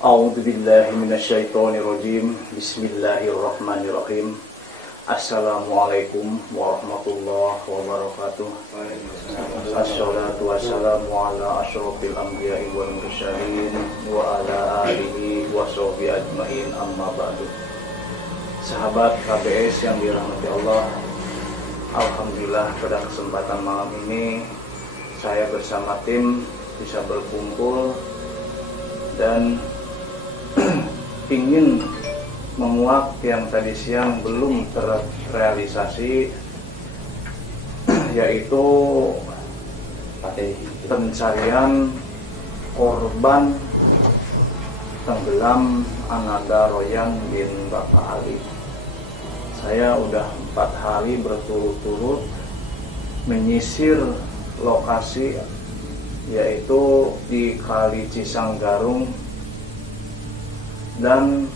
A'udzu billahi minasyaitonir rajim. Bismillahirrahmanirrahim. Assalamualaikum warahmatullahi wabarakatuh. Assalatu wassalamu ala asyrofil anbiya'i wal mursalin wa ala alihi wa sahbihi ajmain, amma ba'du. Sahabat KBS yang dirahmati Allah, alhamdulillah pada kesempatan malam ini saya bersama tim bisa berkumpul dan ingin menguak yang tadi siang belum terrealisasi, yaitu pencarian korban tenggelam Ananda Royan bin Bapak Ali. Saya udah 4 hari berturut-turut menyisir lokasi, yaitu di Kali Cisanggarung, dan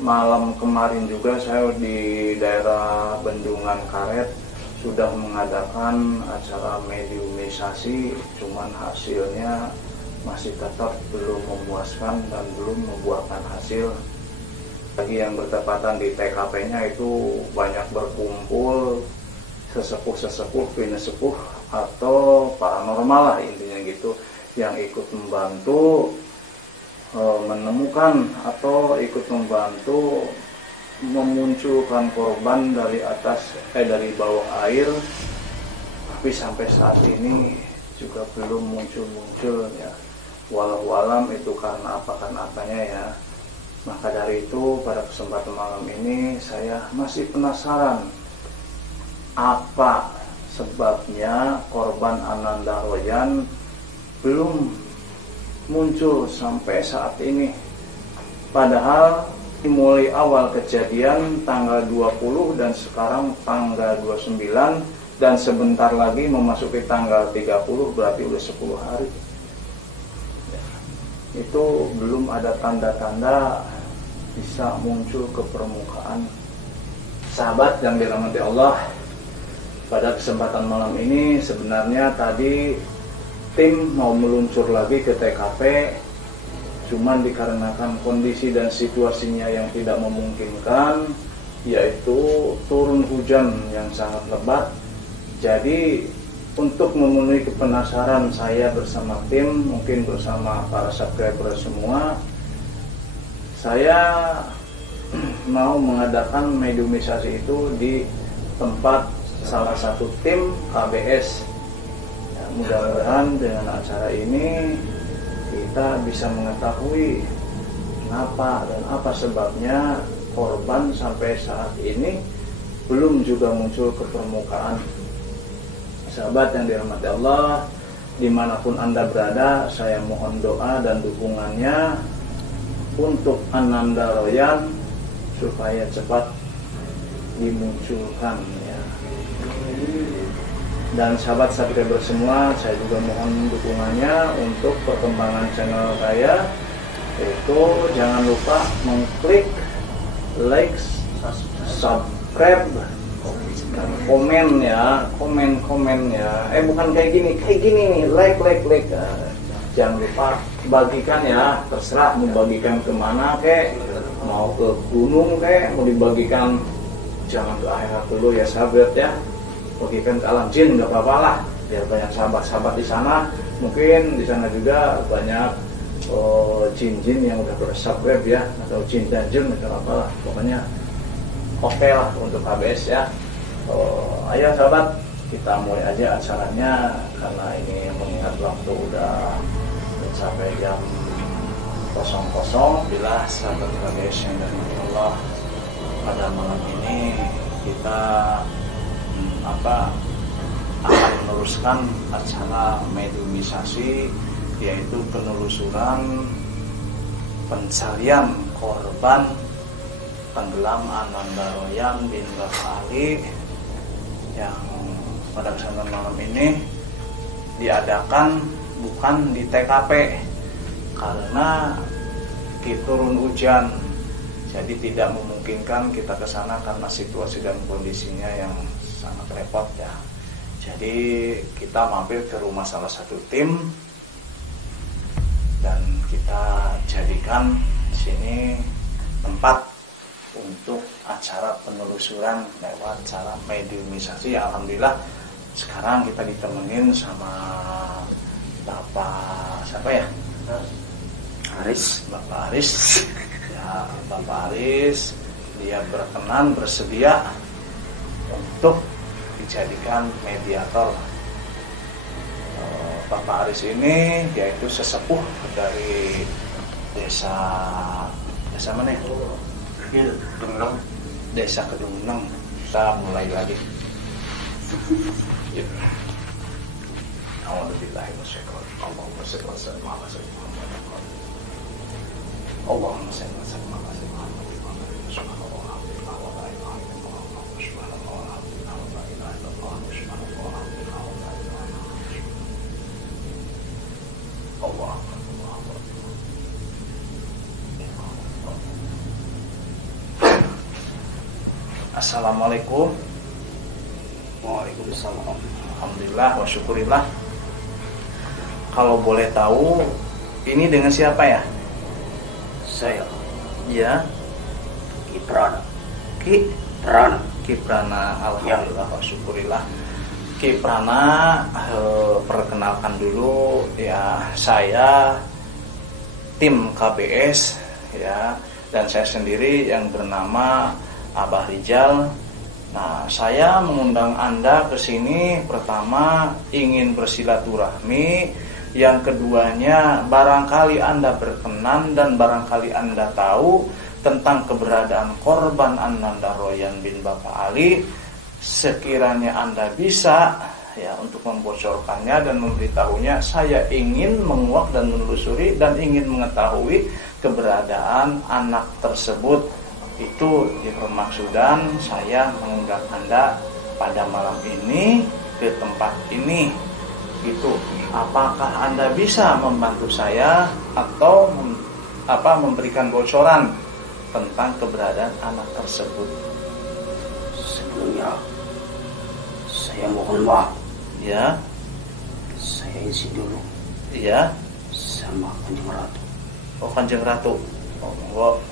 malam kemarin juga saya di daerah Bendungan Karet sudah mengadakan acara mediumisasi, cuman hasilnya masih tetap belum memuaskan dan belum membuahkan hasil. Bagi yang bertepatan di TKP-nya itu banyak berkumpul sesepuh-sesepuh, pinesepuh atau paranormal lah intinya gitu, yang ikut membantu menemukan atau ikut membantu memunculkan korban dari dari bawah air, tapi sampai saat ini juga belum muncul ya. Walau alam itu karena apanya ya. Maka dari itu pada kesempatan malam ini saya masih penasaran apa sebabnya korban Ananda Royan belum muncul sampai saat ini. Padahal mulai awal kejadian tanggal 20 dan sekarang tanggal 29 dan sebentar lagi memasuki tanggal 30, berarti udah 10 hari. Itu belum ada tanda-tanda bisa muncul ke permukaan. Sahabat yang dirahmati Allah, pada kesempatan malam ini sebenarnya tadi tim mau meluncur lagi ke TKP, cuman dikarenakan kondisi dan situasinya yang tidak memungkinkan, yaitu turun hujan yang sangat lebat. Jadi untuk memenuhi kepenasaran saya bersama tim, mungkin bersama para subscriber semua, saya mau mengadakan mediumisasi itu di tempat salah satu tim KBS. Mudah-mudahan dengan acara ini kita bisa mengetahui kenapa dan apa sebabnya korban sampai saat ini belum juga muncul ke permukaan. Sahabat yang dirahmati Allah, dimanapun Anda berada, saya mohon doa dan dukungannya untuk Ananda Royan supaya cepat dimunculkan ya. Dan sahabat subscriber semua, saya juga mohon dukungannya untuk perkembangan channel saya, yaitu jangan lupa mengklik like, subscribe, dan komen ya, komen ya. Bukan kayak gini nih, like. Jangan lupa bagikan ya, terserah mau bagikan kemana kek, mau ke gunung kek, mau dibagikan, jangan ke akhirat dulu ya sahabat ya. Bagikan ke alam jin nggak apa-apa lah, biar banyak sahabat-sahabat di sana. Mungkin di sana juga banyak jin-jin yang udah bersubscribe ya, atau jin dan jin nggak apa-apa lah. Pokoknya oke lah untuk KBS ya. Ayo sahabat, kita mulai aja acaranya, karena ini mengingat waktu udah mencapai jam 00. Bila sahabat KBS yang dari Allah, pada malam ini kita akan meneruskan acara mediumisasi, yaitu penelusuran pencarian korban tenggelam Ananda Royan bin Bapak Ali, yang pada kesempatan malam ini diadakan bukan di TKP karena turun hujan, jadi tidak memungkinkan kita ke sana karena situasi dan kondisinya yang sangat repot ya. Jadi kita mampir ke rumah salah satu tim dan kita kita jadikan di sini tempat untuk acara penelusuran lewat cara mediumisasi. Alhamdulillah sekarang kita ditemenin sama Bapak siapa ya? Aris. Bapak Aris. Ya, Bapak Aris dia bersedia untuk dijadikan mediator. Bapak Aris ini dia itu sesepuh dari desa mana ya? Kedunung. Desa Kedunung. Kita mulai lagi. Alhamdulillah. Allahumma shalli wa sallim ala sayyidina Muhammad. Allahumma shalli wa sallim ala sayyidina Muhammad. Subhanallah. La ilaha illallah. Subhanallah. La ilaha illallah. Subhanallah. Allah. Assalamualaikum. Waalaikumsalam. Alhamdulillah wa syukurillah. Kalau boleh tahu ini dengan siapa ya? Saya Ya, Kiprana. Kiprana. Alhamdulillah wa syukurillah. Kiprana, perkenalkan dulu ya, saya tim KBS ya, dan saya sendiri yang bernama Abah Rijal. Nah, saya mengundang Anda ke sini pertama ingin bersilaturahmi, yang keduanya barangkali Anda berkenan dan barangkali Anda tahu tentang keberadaan korban Ananda Royan bin Bapak Ali. Sekiranya Anda bisa ya untuk membocorkannya dan memberitahunya, saya ingin menguak dan menelusuri dan ingin mengetahui keberadaan anak tersebut. Itu dipermaksudan saya mengundang Anda pada malam ini ke tempat ini. Itu apakah Anda bisa membantu saya atau memberikan bocoran tentang keberadaan anak tersebut? Sebelumnya saya mohon maaf. Ya. Saya isi dulu. Ya. Sama Kanjeng Ratu. Oh, Kanjeng Ratu. Oh, monggo.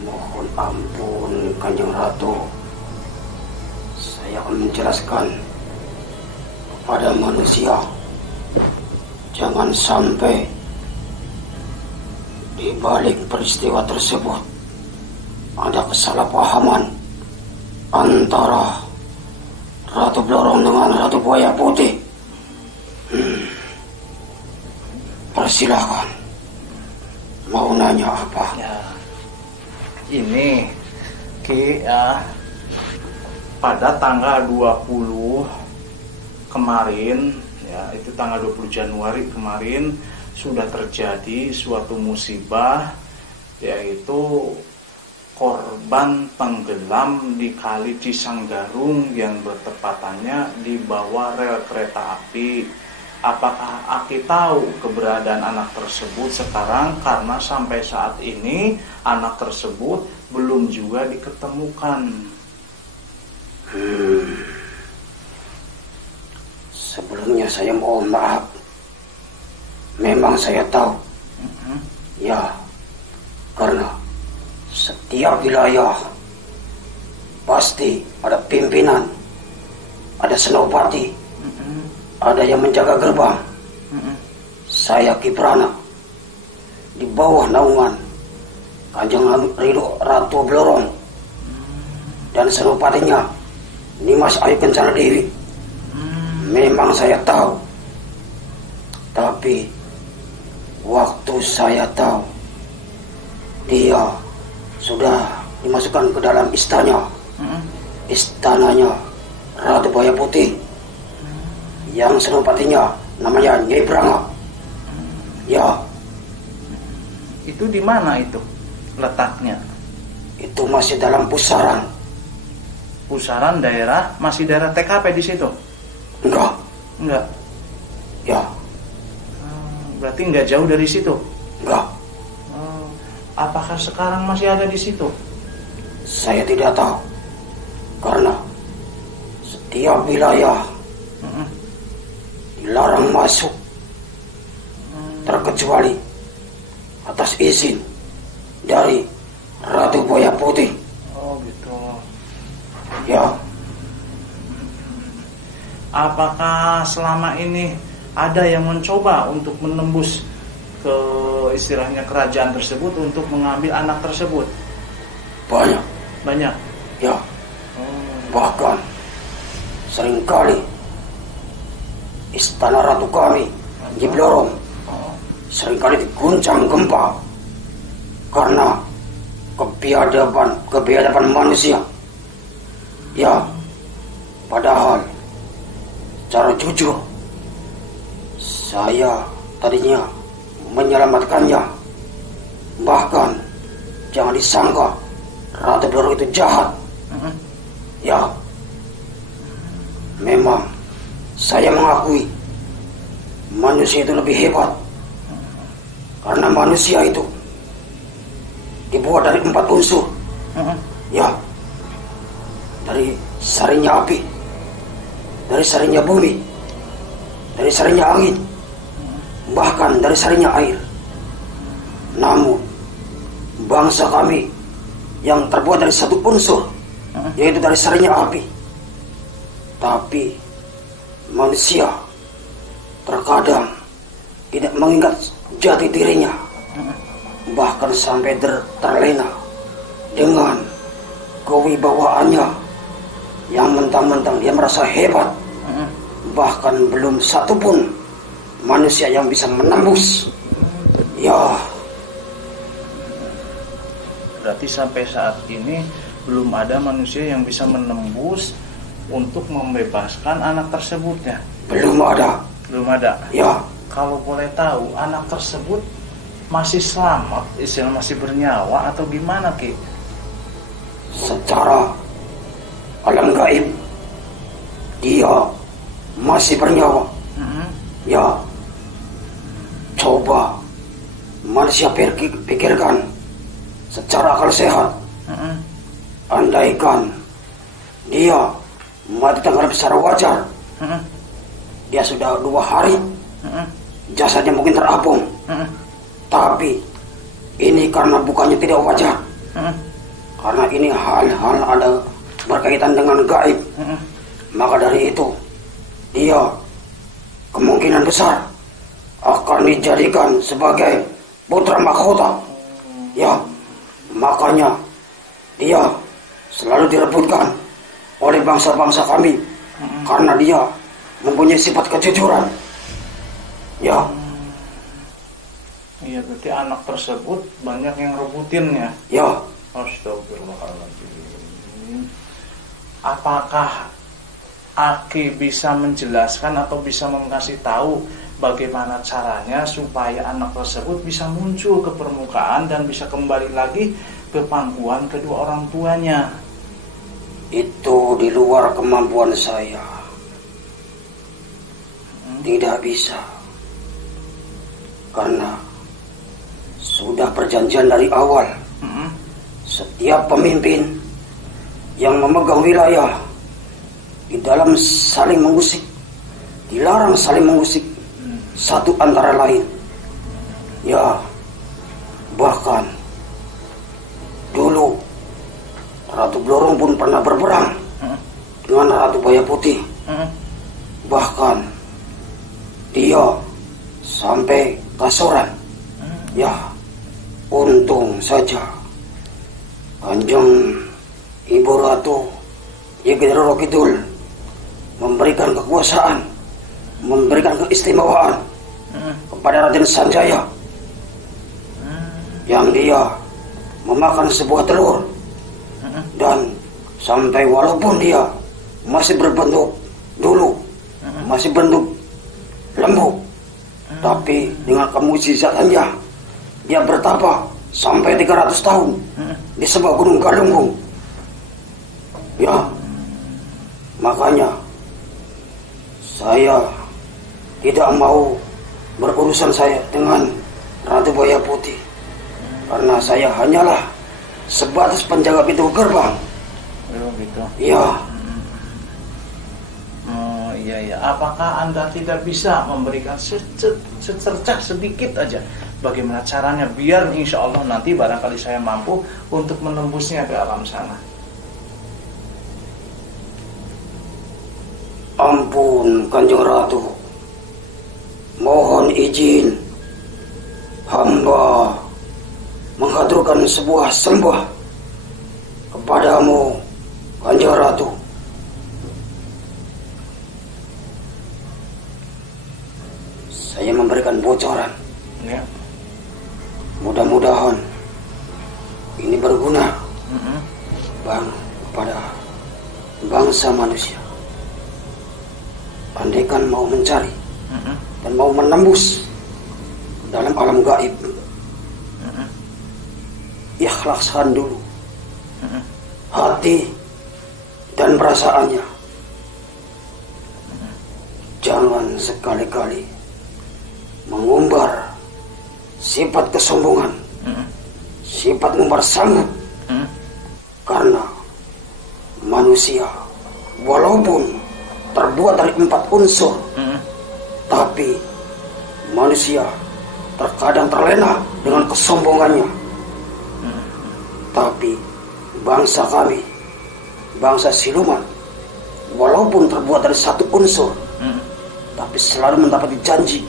Mohon ampun Kanjeng Ratu. Saya akan menjelaskan kepada manusia, jangan sampai di balik peristiwa tersebut ada kesalahpahaman antara Ratu Blorong dengan Ratu Buaya Putih. Persilahkan. Mau nanya apa? Ya. Ini pada tanggal 20 kemarin ya, itu tanggal 20 Januari kemarin sudah terjadi suatu musibah, yaitu korban tenggelam di Kali Cisanggarung yang bertepatannya di bawah rel kereta api. Apakah Aki tahu keberadaan anak tersebut sekarang? Karena sampai saat ini anak tersebut belum juga diketemukan. Sebelumnya saya mohon maaf. Memang saya tahu. Ya, karena setiap wilayah pasti ada pimpinan, ada senopati, ada yang menjaga gerbang. Saya Kiprana di bawah naungan Kanjeng Ratu Blorong dan senopatinya Nimas Ayu Kencana Dewi. Memang saya tahu, tapi waktu saya tahu dia sudah dimasukkan ke dalam istananya Ratu Buaya Putih, yang senopatinya namanya Nyai Branga. Ya. Itu di mana itu letaknya? Itu masih dalam pusaran. Pusaran daerah, masih daerah TKP di situ? Enggak. Ya. Berarti nggak jauh dari situ? Enggak. Apakah sekarang masih ada di situ? Saya tidak tahu. Karena setiap wilayah dilarang masuk, terkecuali atas izin dari Ratu Buaya Putih. Oh gitu. Ya. Apakah selama ini ada yang mencoba untuk menembus ke istilahnya kerajaan tersebut untuk mengambil anak tersebut? Banyak. Banyak. Ya. Bahkan seringkali istana ratu kami di Blorong seringkali diguncang gempa karena kebiadaban manusia. Ya, padahal cara jujur saya tadinya menyelamatkannya. Bahkan jangan disangka Ratu Blorong itu jahat. Ya, memang saya mengakui manusia itu lebih hebat karena manusia itu dibuat dari 4 unsur. Ya, dari sarinya api, dari sarinya bumi, dari sarinya angin, bahkan dari sarinya air. Namun bangsa kami yang terbuat dari 1 unsur, yaitu dari sarinya api. Tapi manusia terkadang tidak mengingat jati dirinya, bahkan sampai terlena dengan kewibawaannya yang mentang-mentang dia merasa hebat. Bahkan belum satupun manusia yang bisa menembus. Ya, berarti sampai saat ini belum ada manusia yang bisa menembus untuk membebaskan anak tersebut ya? Belum ada. Belum ada. Ya. Kalau boleh tahu, anak tersebut masih selamat, istilah masih bernyawa atau gimana Ki? Secara alam gaib dia masih bernyawa. Ya, coba manusia pikirkan secara akal sehat. Andaikan dia mati tenggelam secara wajar, dia sudah 2 hari jasadnya mungkin terapung. Tapi ini karena bukannya tidak wajar, karena ini hal-hal ada berkaitan dengan gaib. Maka dari itu dia kemungkinan besar akan dijadikan sebagai putra mahkota. Ya, makanya dia selalu direbutkan oleh bangsa-bangsa kami karena dia mempunyai sifat kejujuran. Ya. Iya, berarti anak tersebut banyak yang rebutinnya. Ya. Astagfirullahaladzim. Apakah Aki bisa menjelaskan atau bisa mengasih tahu bagaimana caranya supaya anak tersebut bisa muncul ke permukaan dan bisa kembali lagi ke pangkuan kedua orang tuanya? Itu di luar kemampuan saya. Tidak bisa. Karena sudah perjanjian dari awal. Setiap pemimpin yang memegang wilayah di dalam saling mengusik, dilarang saling mengusik satu antara lain. Ya, bahkan dulu Ratu Blorong pun pernah berperang dengan Ratu Buaya Putih. Bahkan dia sampai kasuran. Ya, untung saja Kanjeng Ibu Ratu Nyi Roro Kidul memberikan kekuasaan, memberikan keistimewaan kepada Raden Sanjaya, yang dia memakan sebuah telur, dan sampai walaupun dia masih berbentuk dulu, masih bentuk lembu, tapi dengan kemujizatannya dia bertapa sampai 300 tahun di sebuah gunung Galunggung. Ya, makanya saya tidak mau berurusan saya dengan Ratu Buaya Putih, karena saya hanyalah sebatas penjaga pintu gerbang. Oh gitu. Ya. Oh iya. Apakah Anda tidak bisa memberikan secercah sedikit aja bagaimana caranya biar insya Allah nanti barangkali saya mampu untuk menembusnya ke alam sana. Ampun Kanjeng Ratu, mohon izin hamba menghaturkan sebuah sembah kepadamu Kanjeng Ratu. Saya memberikan bocoran Ya. Mudah-mudahan ini berguna kepada bangsa manusia. Andaikan mau mencari dan mau menembus dalam alam gaib, ikhlaskan dulu hati dan perasaannya. Jangan sekali-kali mengumbar sifat kesombongan, sifat ngumbar sanggup, karena manusia walaupun terbuat dari 4 unsur, tapi manusia terkadang terlena dengan kesombongannya. Tapi bangsa kami, bangsa siluman, walaupun terbuat dari 1 unsur, tapi selalu mendapati janji.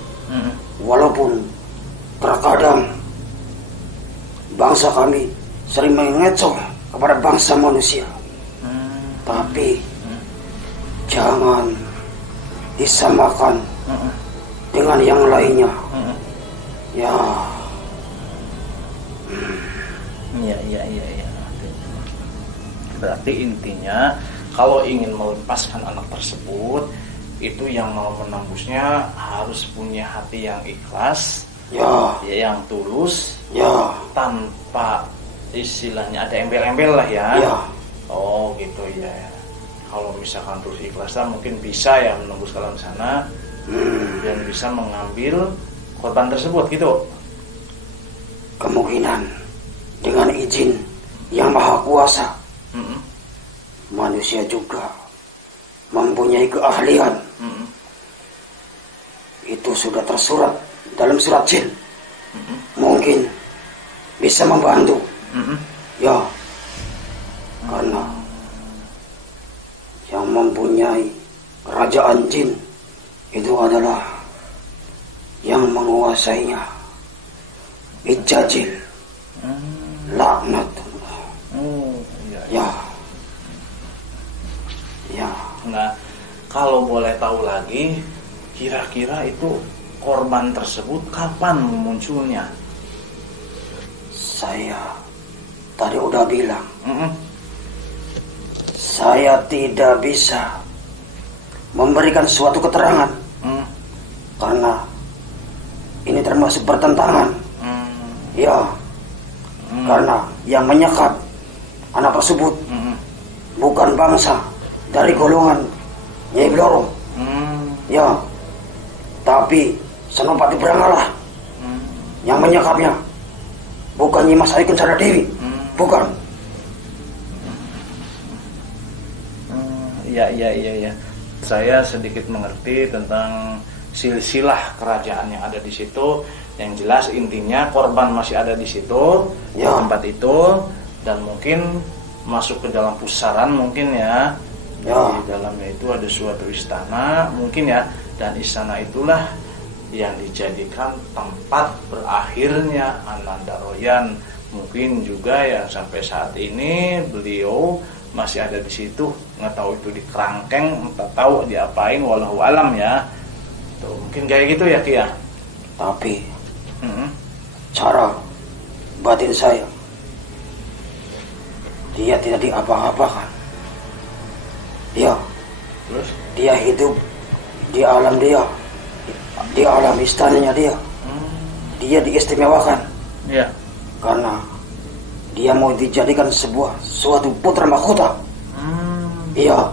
Walaupun terkadang bangsa kami sering mengecoh kepada bangsa manusia, tapi jangan disamakan dengan yang lainnya. Ya. Ya. Berarti intinya kalau ingin melepaskan anak tersebut, itu yang mau menembusnya harus punya hati yang ikhlas, Ya, yang tulus, ya, tanpa istilahnya ada embel-embel lah ya. ya. Oh gitu ya. Kalau misalkan terus ikhlas lah, mungkin bisa ya menembus ke alam sana dan bisa mengambil korban tersebut gitu. Kemungkinan dengan izin yang maha kuasa, manusia juga mempunyai keahlian. Itu sudah tersurat dalam surat jin. Mungkin bisa membantu. Ya, karena yang mempunyai kerajaan jin itu adalah yang menguasainya Ijajil, laknatullah. Ya. Nah, kalau boleh tahu lagi, kira-kira itu korban tersebut kapan munculnya? Saya tadi udah bilang, saya tidak bisa memberikan suatu keterangan karena ini termasuk pertentangan. Ya, karena yang menyekat anak tersebut bukan bangsa dari golongan Nyai Bloro. Ya, tapi Senopati Brangalah yang menyekapnya, bukan Nyi Mas Ayu Kencana Dewi. Bukan. Iya. Saya sedikit mengerti tentang silsilah kerajaan yang ada di situ. Yang jelas intinya korban masih ada di situ, di tempat itu, dan mungkin masuk ke dalam pusaran mungkin ya. Di dalamnya itu ada suatu istana mungkin ya, dan istana itulah yang dijadikan tempat berakhirnya Ananda Royan. Mungkin juga yang sampai saat ini beliau masih ada di situ, nggak tahu itu di kerangkeng, nggak tahu diapain, wallahu alam ya. Tuh, mungkin kayak gitu ya Ki ya. Tapi cara batin saya, dia tidak diapa-apakan. Terus? Dia hidup di alam dia, di alam istananya dia. Dia diistimewakan. Iya. Karena dia mau dijadikan suatu putra mahkota. Iya.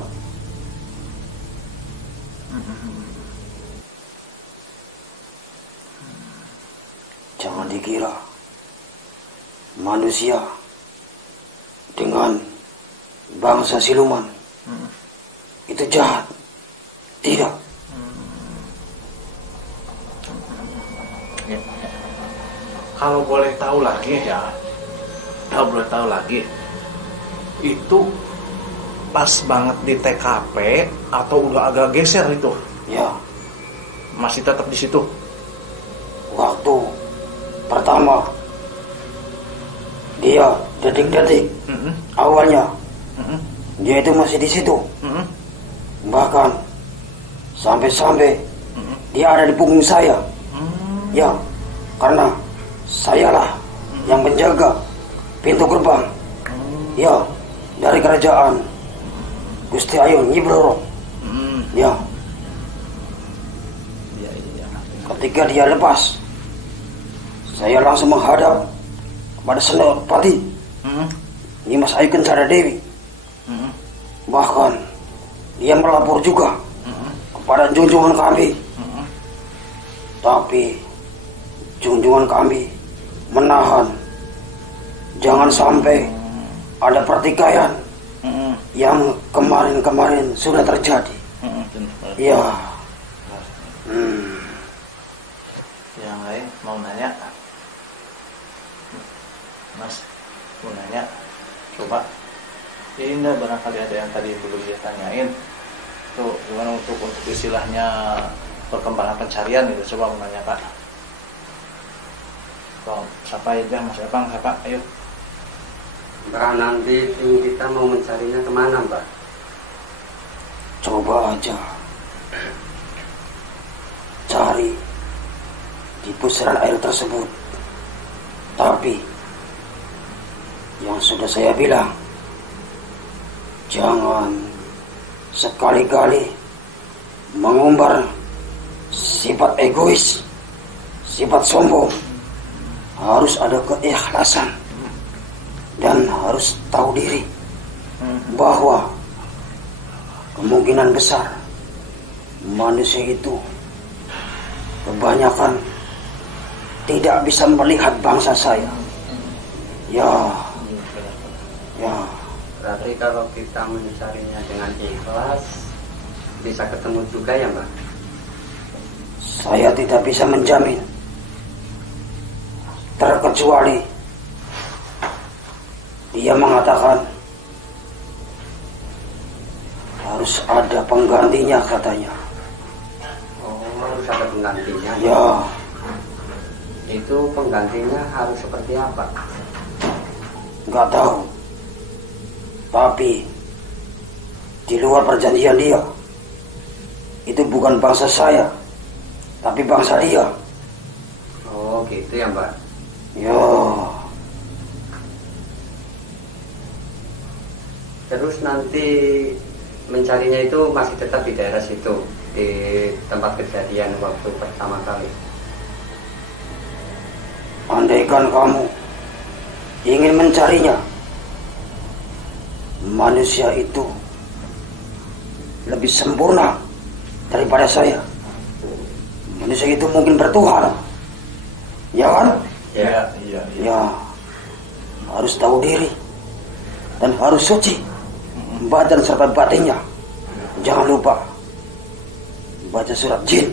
Jangan dikira manusia dengan bangsa siluman itu jahat. Tidak. Kalau boleh tahu lagi ya, kalau boleh tahu lagi, itu pas banget di TKP atau udah agak geser itu? Ya, Masih tetap di situ? waktu pertama dia detik-detik Mm-mm. awalnya Mm-mm. dia itu masih di situ. Mm-mm. Bahkan sampai-sampai Mm-mm. dia ada di punggung saya. Mm. Ya, karena sayalah yang menjaga pintu gerbang. Ya, dari kerajaan Gusti Ayu Nyi Blorok. Mm. Ya, Iya, iya. ketika dia lepas, saya langsung menghadap kepada Senopati Mm. Nimas Ayu Kencana Dewi. Mm. Bahkan dia melapor juga Mm. kepada junjungan kami. Mm. Tapi junjungan kami menahan jangan sampai ada pertikaian Mm. yang kemarin-kemarin sudah terjadi. Mm. Ya, Yang lain mau nanya? Mas, mau nanya? Coba. Ya Indah, barangkali ada yang tadi belum dia tanyain. Tuh, gimana untuk istilahnya perkembangan pencarian gitu. Coba mau nanya Pak. Kalau siapa aja, Mas Epang, siapa? Ayo. Mbak, nanti tim kita mau mencarinya kemana, Mbak? coba aja cari di pusaran air tersebut. Tapi yang sudah saya bilang, jangan sekali-kali mengumbar sifat egois, sifat sombong. Harus ada keikhlasan dan harus tahu diri bahwa kemungkinan besar manusia itu kebanyakan tidak bisa melihat bangsa saya. Ya, Berarti kalau kita mencarinya dengan ikhlas, bisa ketemu juga ya, Mbak? saya tidak bisa menjamin. Terkecuali dia mengatakan harus ada penggantinya katanya. Oh, harus ada penggantinya. Ya, Itu penggantinya harus seperti apa? nggak tahu. Tapi di luar perjanjian dia, itu bukan bangsa saya, tapi bangsa dia. Oh, gitu ya, Mbak? Ya, Terus nanti mencarinya itu masih tetap di daerah situ, di tempat kejadian waktu pertama kali. andaikan kamu ingin mencarinya, manusia itu lebih sempurna daripada saya. Manusia itu mungkin bertuhan, ya kan? Iya, iya, iya. Ya, harus tahu diri dan harus suci badan serta batinnya. Jangan lupa baca surat jin.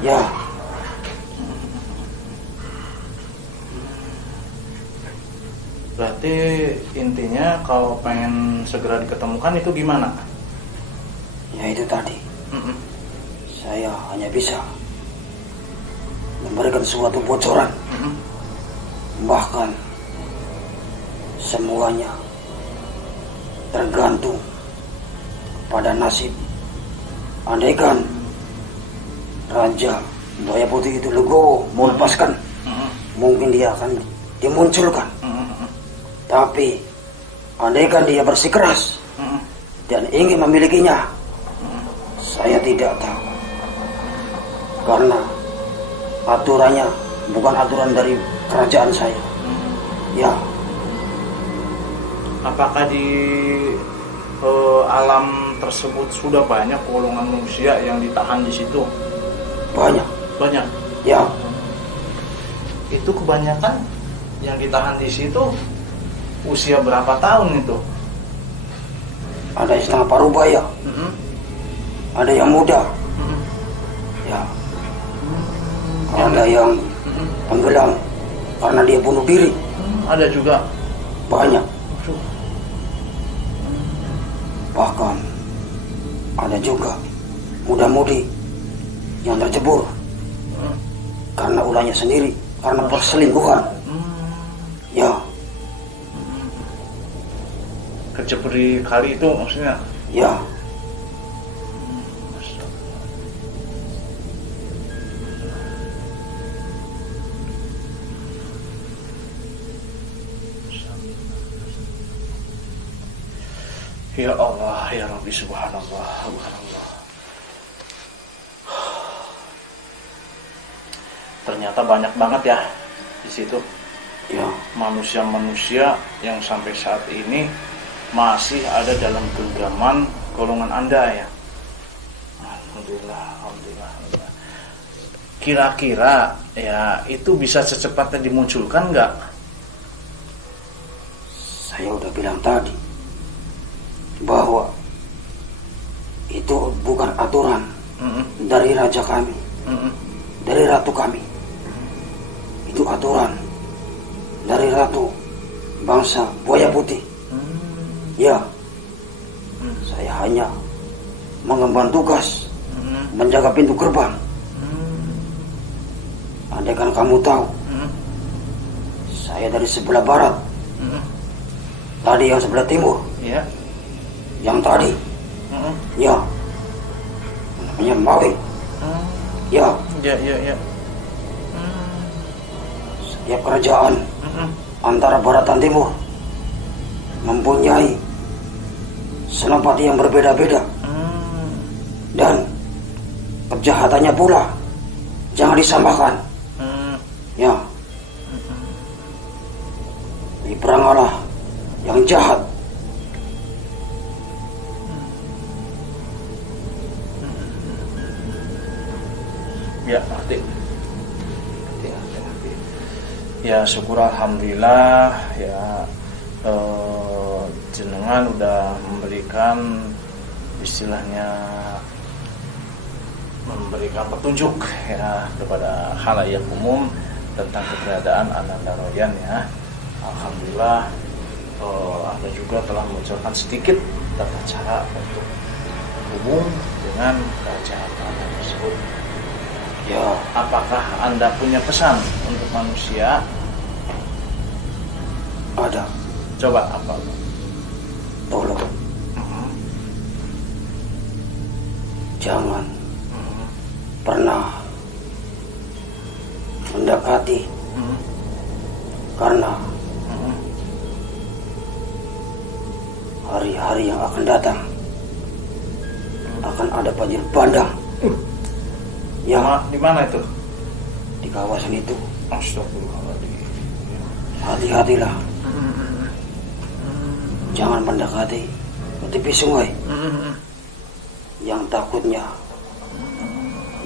Ya, Berarti intinya kalau pengen segera diketemukan itu gimana? ya itu tadi. Mm-mm. Saya hanya bisa memberikan suatu bocoran. Mm-mm. Bahkan semuanya tergantung pada nasib. Andaikan Raja Buaya Putih itu legowo mau lepaskan, Mm-mm. mungkin dia akan dimunculkan. Mm-mm. Tapi andaikan dia bersikeras Mm-mm. dan ingin memilikinya, saya tidak tahu. Karena aturannya bukan aturan dari kerajaan saya. Ya, Apakah di alam tersebut sudah banyak golongan manusia yang ditahan di situ? banyak. Banyak. Ya, Itu kebanyakan yang ditahan di situ usia berapa tahun itu? ada yang setengah parubaya, Mm-mm. ada yang muda, Mm-mm. ya, ada yang tenggelam karena dia bunuh diri. Ada juga. Banyak. Bahkan ada juga muda-mudi yang tercebur karena ulahnya sendiri, karena perselingkuhan. Ya. Kecebur di kali itu maksudnya? Ya. Ya Allah, ya Rabbi, subhanallah, subhanallah. Ternyata banyak banget ya di situ. Ya. Manusia-manusia yang sampai saat ini masih ada dalam genggaman golongan Anda ya. Alhamdulillah, alhamdulillah, alhamdulillah. Kira-kira ya itu bisa secepatnya dimunculkan nggak? Saya udah bilang tadi bahwa itu bukan aturan dari raja kami, dari ratu kami. Itu aturan dari ratu bangsa buaya putih. Ya, saya hanya mengemban tugas menjaga pintu gerbang. Andaikan kamu tahu, saya dari sebelah barat, tadi yang sebelah timur. Ya. Yang tadi, ya, namanya Mawi. Ya. Ya. Setiap kerajaan antara barat dan timur mempunyai senopati yang berbeda-beda, dan kejahatannya pula jangan disamakan. Ya, di perangalah yang jahat. Ya, ngerti. Ya, syukur alhamdulillah ya, jenengan udah memberikan istilahnya memberikan petunjuk ya kepada khalayak umum tentang keberadaan Ananda Royan ya. Alhamdulillah Anda juga telah menunjukkan sedikit tata cara untuk hubung dengan kerajaan Anda tersebut. Ya, apakah Anda punya pesan untuk manusia? Ada. Coba apa? Tolong. Jangan pernah mendekati karena hari-hari yang akan datang akan ada banjir bandang. Ya, Di mana itu? di kawasan itu. Astagfirullahaladzim. Hati-hatilah. Jangan mendekati tepi sungai. Yang takutnya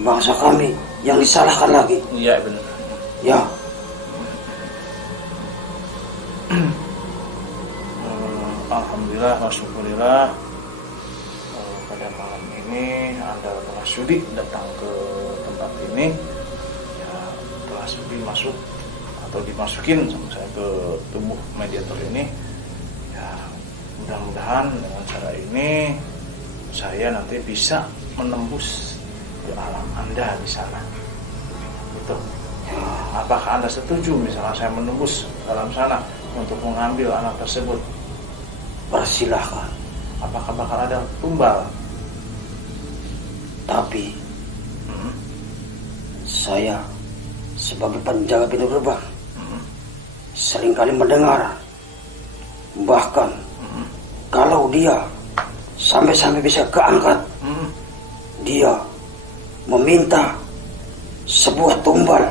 bangsa kami yang disalahkan lagi. Iya benar. Ya. Alhamdulillah wa syukurillah, pada malam ini Anda telah sudi datang ke tempat ini ya, telah sudi masuk atau dimasukin sama saya ke tubuh mediator ini ya. Mudah-mudahan dengan cara ini saya nanti bisa menembus ke alam Anda di sana. Betul. Apakah Anda setuju misalnya saya menembus ke alam sana untuk mengambil anak tersebut? Persilahkan. Apakah bakal ada tumbal? Tapi saya sebagai penjaga pintu gerbang seringkali mendengar, bahkan kalau dia sampai bisa keangkat, dia meminta sebuah tumbal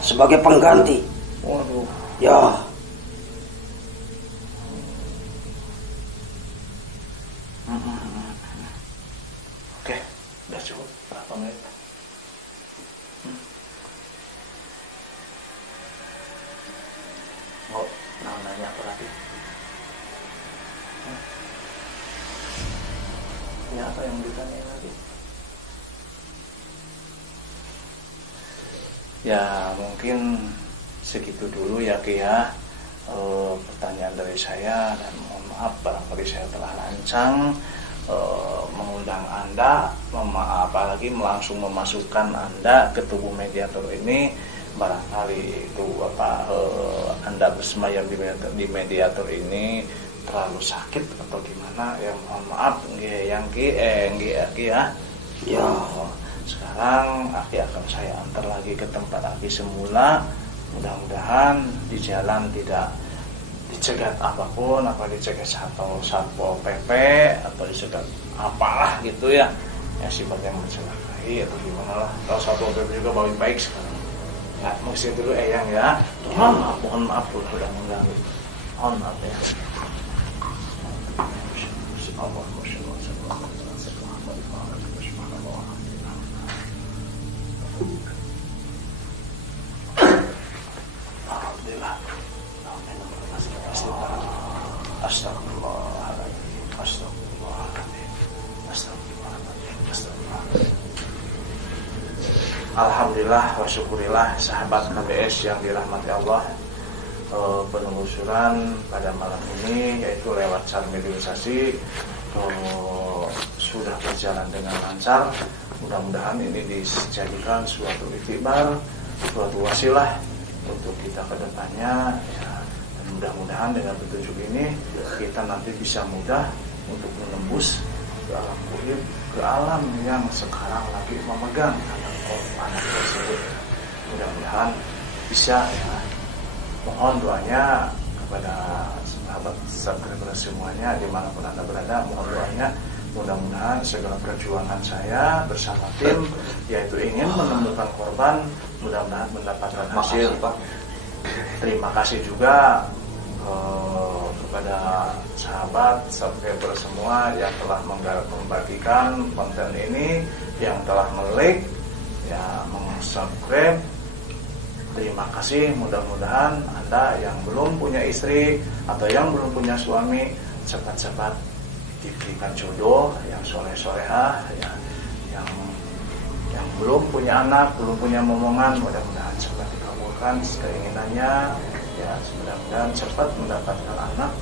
sebagai pengganti. Waduh. Ya. Oke, udah cukup. Berapa menit? Mau nanya apa lagi? Ini apa yang ditanya lagi? Ya mungkin segitu dulu ya Ki ya, pertanyaan dari saya, dan mohon maaf barangkali saya telah lancang mengundang Anda, apalagi langsung memasukkan Anda ke tubuh mediator ini. Barangkali itu Anda bersemayam di mediator ini terlalu sakit atau gimana ya, mohon maaf yang Ki ya. Ya. Sekarang Aki akan saya antar lagi ke tempat Aki semula. Mudah-mudahan di jalan tidak dicegat apapun, apa dicegat satpol PP atau dicegat apalah gitu ya, yang sifatnya mencelakai atau gimana lah. Kalau satpol PP juga baik-baik sekarang. Ya, mesti dulu Eyang ya. Mohon maaf sudah mengganggu. Mohon maaf ya. Alhamdulillah wa syukurillah sahabat KBS yang dirahmati Allah. Penelusuran pada malam ini yaitu lewat cara mediumisasi sudah berjalan dengan lancar. Mudah-mudahan ini dijadikan suatu iktibar, suatu wasilah untuk kita ke depannya ya. Dan mudah-mudahan dengan petunjuk ini kita nanti bisa mudah untuk menembus ke alam gaib, ke alam yang sekarang lagi memegang anak tersebut. Mudah-mudahan bisa ya. Mohon doanya kepada sahabat subscriber semuanya dimanapun Anda berada. Mohon doanya, mudah-mudahan segala perjuangan saya bersama tim yaitu ingin menemukan korban, mudah-mudahan mendapatkan hasil. Terima kasih juga kepada sahabat subscriber semua yang telah membagikan konten ini, yang telah like ya, subscribe. Terima kasih. Mudah-mudahan Anda yang belum punya istri atau yang belum punya suami cepat-cepat diberikan jodoh yang soleh-solehah ya, yang belum punya anak, belum punya momongan, mudah-mudahan cepat dikabulkan keinginannya ya, mudah-mudahan cepat mendapatkan anak,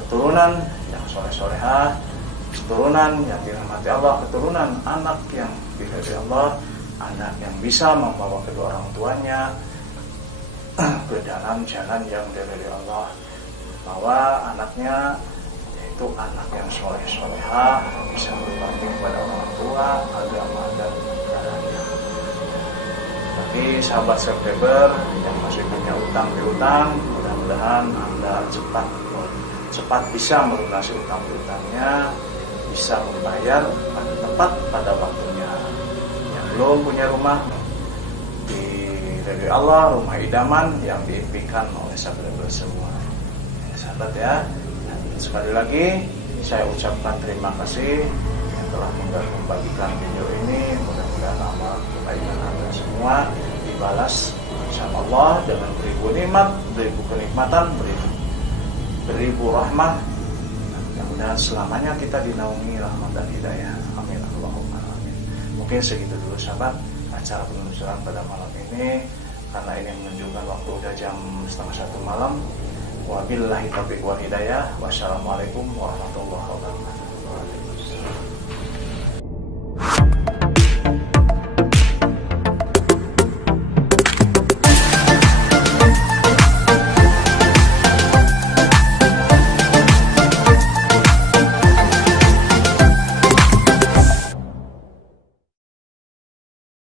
keturunan yang soleh-solehah, keturunan yang dirahmati Allah, keturunan anak yang diridhai Allah, anak yang bisa membawa kedua orang tuanya ke dalam jalan yang diridhai Allah, bahwa anaknya yaitu anak yang soleh-solehah, bisa berbakti kepada orang tua, agama dan negaranya. Bagi sahabat subscriber yang masih punya utang piutang, mudah-mudahan Anda cepat bisa melunasi utang piutangnya, bisa membayar tepat pada waktunya. Belum punya rumah diridhai Allah, rumah idaman yang diimpikan oleh sahabat semua ya, sahabat ya. Dan sekali lagi saya ucapkan terima kasih yang telah membagikan video ini. Mudah-mudahan amal kebaikan Anda semua dibalas insya Allah dengan beribu nikmat, beribu kenikmatan, beribu rahmah. Mudah-mudahan selamanya kita dinaungi rahmat dan hidayah. Amin Allahumma amin. Mungkin segitu dulu sahabat acara penelusuran pada malam ini, karena ini menunjukkan waktu udah jam 12:30 malam. Wabillahi taufiq wal hidayah. Wassalamualaikum warahmatullahi wabarakatuh.